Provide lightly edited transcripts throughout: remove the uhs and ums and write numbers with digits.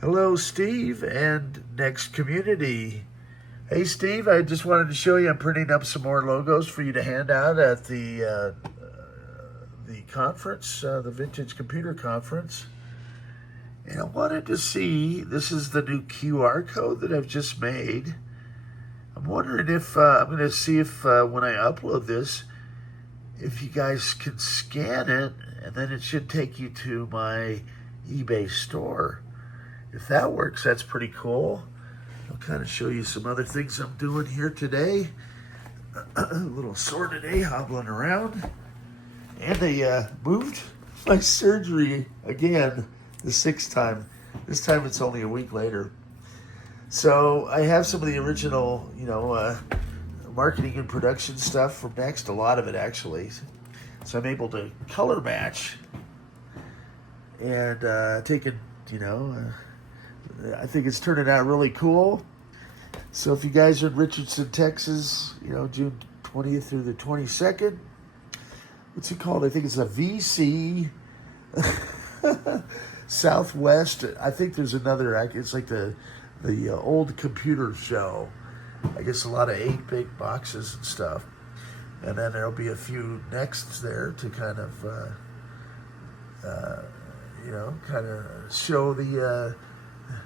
Hello, Steve and NeXT community. Hey, Steve, I just wanted to show you I'm printing up some more logos for you to hand out at the conference, the Vintage Computer Conference. And I wanted to see, this is the new QR code that I've just made. I'm wondering if, I'm going to see if when I upload this, if you guys can scan it, and then it should take you to my eBay store. If that works, that's pretty cool. I'll kind of show you some other things I'm doing here today. A little sore today, hobbling around. And they moved my surgery again, the sixth time. This time it's only a week later. So I have some of the original, marketing and production stuff from NeXT, a lot of it actually. So I'm able to color match and take it, I think it's turning out really cool. So if you guys are in Richardson, Texas, June 20th through the 22nd, what's it called? I think it's a VC Southwest. I think there's another, it's like the old computer show. I guess a lot of 8-bit boxes and stuff. And then there'll be a few NeXTs there to kind of, show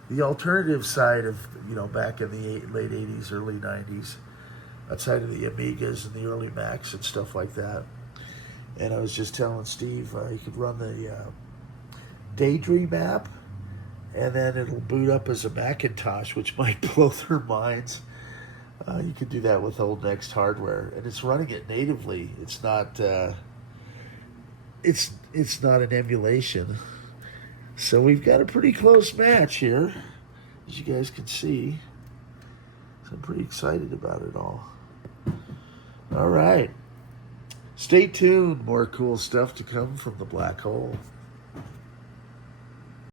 the alternative side of, back in the late 80s, early 90s, outside of the Amigas and the early Macs and stuff like that. And I was just telling Steve, you could run the Daydream app, and then it'll boot up as a Macintosh, which might blow their minds. You could do that with old NeXT hardware, and it's running it natively. It's not it's not an emulation. So we've got a pretty close match here, as you guys can see. So I'm pretty excited about it all. All right. Stay tuned. More cool stuff to come from the black hole.